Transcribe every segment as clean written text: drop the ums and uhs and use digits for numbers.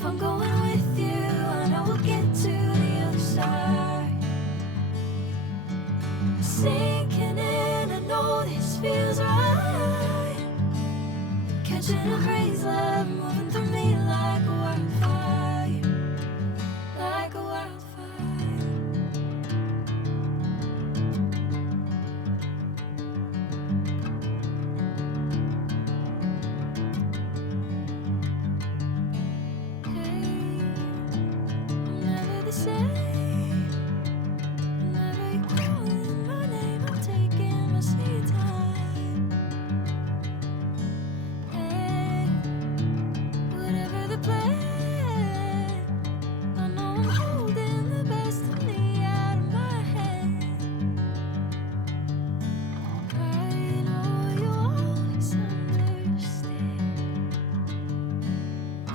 If I'm going with you, I know we'll get to the other side. Sinking in, I know this feels right. Catching a crazy love moving through me like a wildfire, like a wildfire. Never the same. Whenever you're calling my name, I'm taking my sweet time. Hey, whatever the plan, I know I'm holding the best of me out of my hand. I know you'll always understand.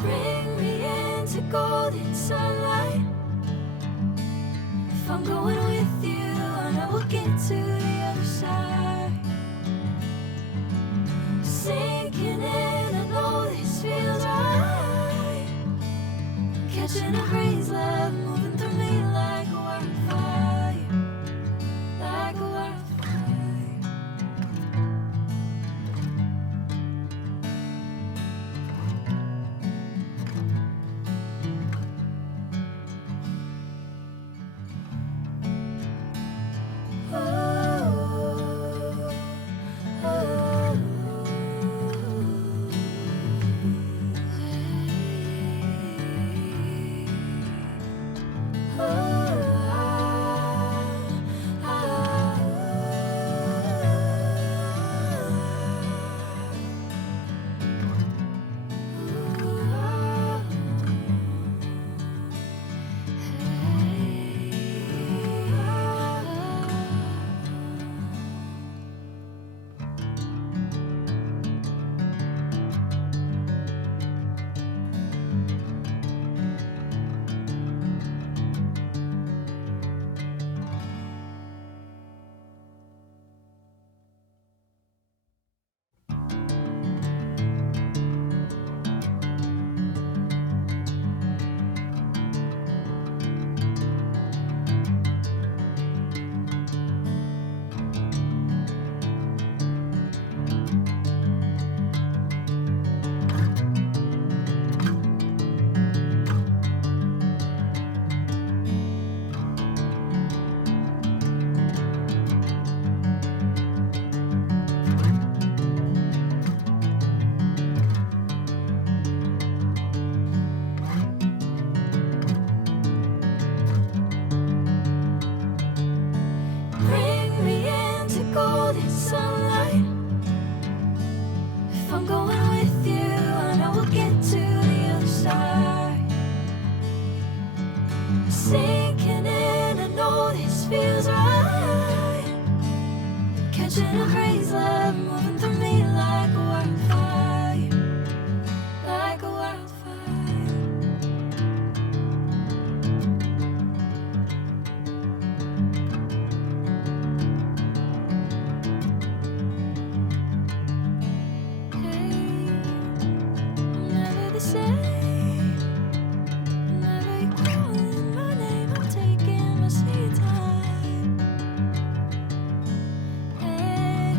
Bring me into golden sunlight. If I'm going with you, I know we'll get to the other side. Sinking in, I know this feels right. Catching a crazy love moving through me like a wildfire, like a wildfire. Bring me into golden sunlight. If I'm going with you, I know we'll get to the other side. Sinking in, I know this feels right. Catching a crazy love moving through me like a wildfire, like a wildfire. Never the same. Whenever you're calling my name, I'm taking my sweet time. Hey,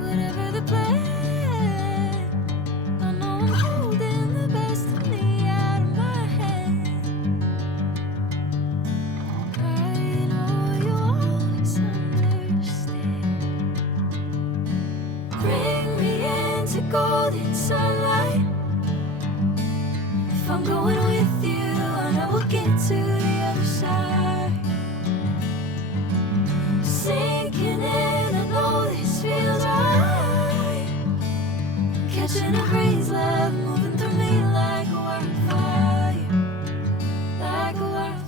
whatever the plan, I know I'm holding the best of me out of my hand. I know you'll always understand. Bring me into golden sunlight. If I'm going with you, I know we'll get to the other side. Sinking in, I know this feels right. Catching a crazy love moving through me like a wildfire, like a wildfire.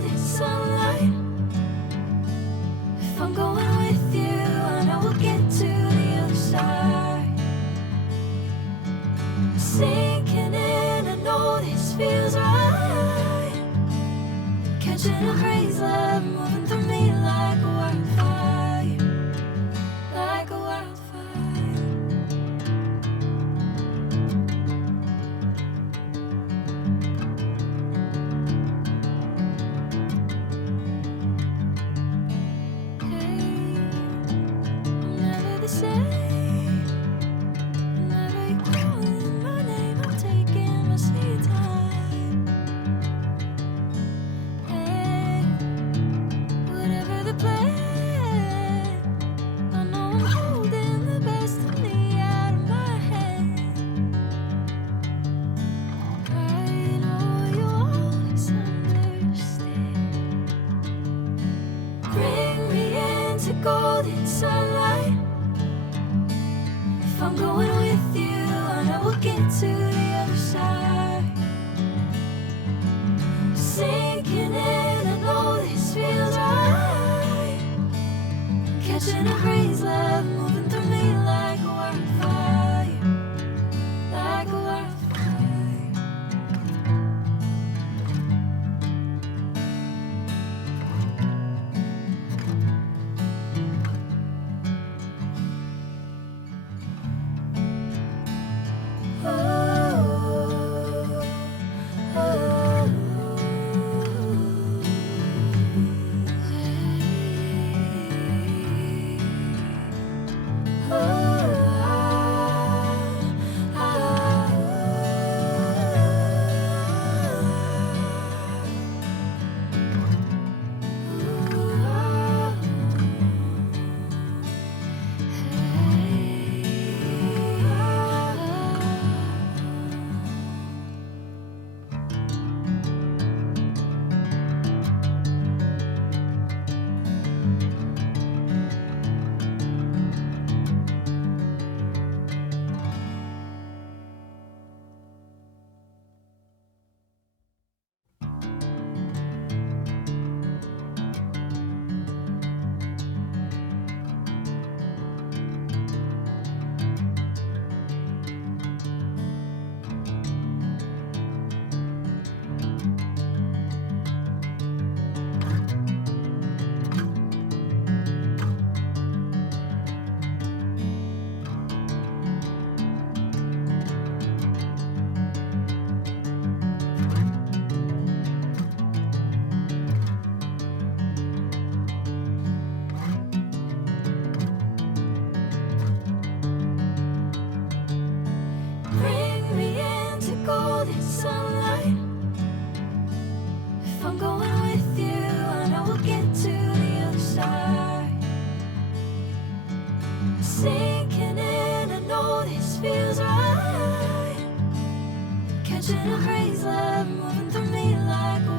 golden sunlight. If I'm going with you, I know we'll get to the other side. Sinking in, I know this feels right. Catching a crazy love moving through me like a wildfire, like a wildfire. Never the same. Whenever you're calling my name, I'm taking my sweet time. Hey, whatever the plan, I know I'm holding the best of me out of my hand. I know you'll always understand. Bring me into golden sunlight. If I'm going with you, I know we'll get to the other side. Sinking in, I know this feels right. Catching a crazy love moving through me like a wildfire, like a wildfire. Bring me into golden sunlight. If I'm going with you, I know we'll get to the other side. Sinking in, I know this feels right. Catching a crazy love moving through me like a